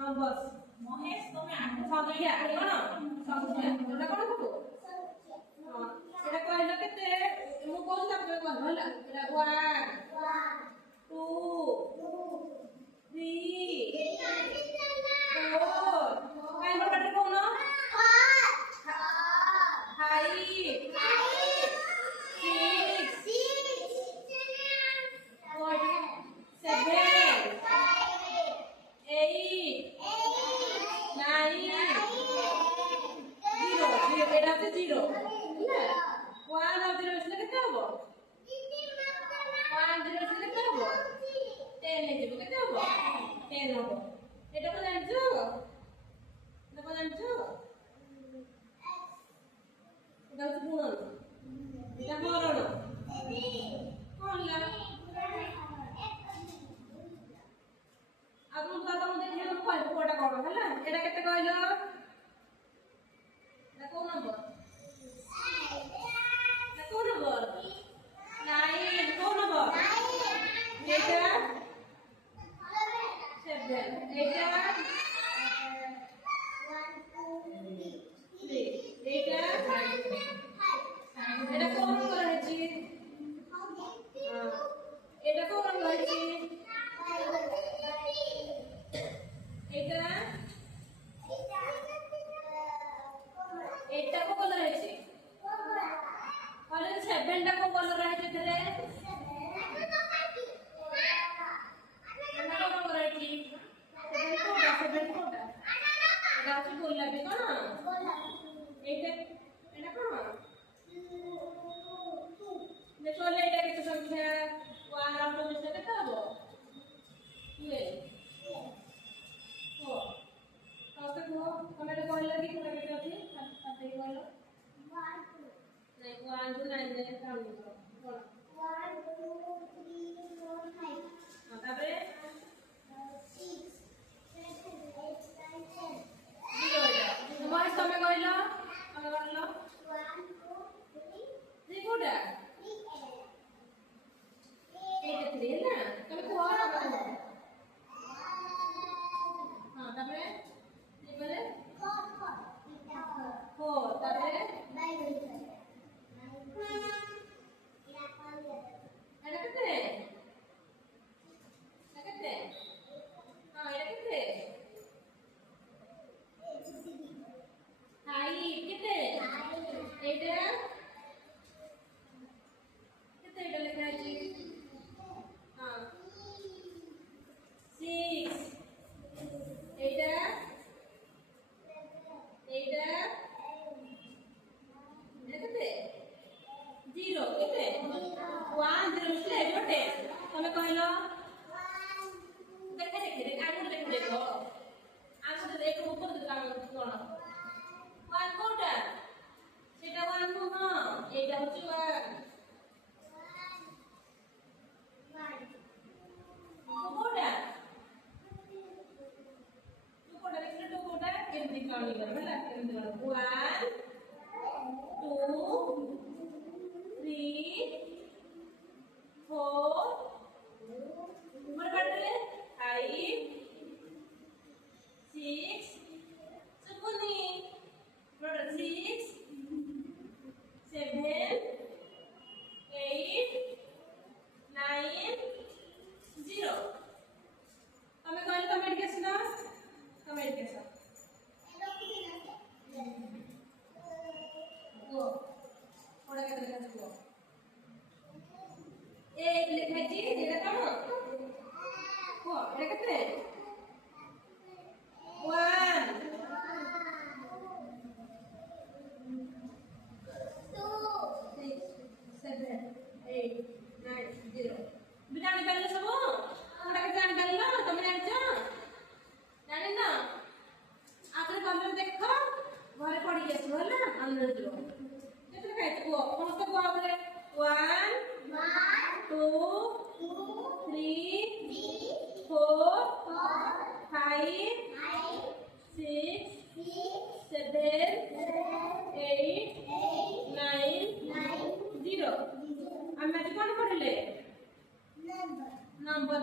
ନମ୍ବର ମହେଶ ତମେ ସଂଖ୍ୟା କଣ ସଂଖ୍ୟା ଏଟା କଣ ହବ ହଁ ଏଟା କହିଲ କେତେ ମୁଁ କହୁଛି ତାପରେ କହିବ ହେଲା ଏଟା 1 2 3 4 କାଇଁ ବଡ ପାଟିରେ କହୁନ 10 হবো এটা তো জানছো এটা জানছো এটা হচ্ছে গুণন এটা হরণ হরলা আগুন দাদা আমাদের এখানে কয় কোটা করো হলা এটা কেটে কইলো এটা কোন নম্বর এটা কোন নম্বর 9 কোন নম্বর এটা 7 এটা 1 2 3 এটা এটা কোন নম্বর হচ্ছে এটা কোন নম্বর হচ্ছে এটা এটা কো কলর আছে আর 7 টা কো কলর আছে এতে এটা কো কলর আছে 7 কোটা এটা আছে গোলাপি কোন এইটা এটা কোন দেখো এটা কেতে সংখ্যা 1 আর 2 মিশে কেতে হবো 12 কত কো তোমরা কইলা কি কোটা কেতে আছে তাতে কইলো 1 2 9 9 কাউন্ট করো 1 2 3 4 5 তারপরে 6 7 8 9 10 জিরো এটা তোমার তুমি কইলো আমি বললো 1 2 3 3 কোটা এইটা 3 না তুমি কো তারপরে এবারে 4 তারপরে এটা কেতে হ্যাঁ এটা কেতে হাই কেতে এটা কেতে এটা লেখা আছে হ্যাঁ 6 এইটা এইটা কেতে 0 কেতে 1 0 মিশলে এটা 10 তুমি কইলো দেখে আগুন দেখো আগুন দেখো উপর দিকে আগুন কোন 1 কোটা সেটা 1 নু হ্যাঁ এটা হচ্ছে 1 কোটা দেখলে তো কোটা এমনি কাউন্ট করবে হলা এমনি করো 1 2 3 4 উপর কাটলে 5 6 সুকুনি বড় 6 7 8 9 0 তুমি কইলে কমেন্ট কেছ না কমেন্ট কেছ ও ওটা কেটে লেখা আছে এই লেখাইছি এটা কেমন ও এটা কেটে 1 2 6 7 8 9 0 বিজানি পারলে সব তোমরা কি জানি পারলে তুমি জানছো জানি না আগে কমেন্ট দেখো ঘরে পড়ি গেছো হলা আমরা দিব কেতে খাইছো কো সমস্ত কো আগে 1 2 3 4 5 6 7 8 9 0 আমি আজ কোন পড়লে নাম্বার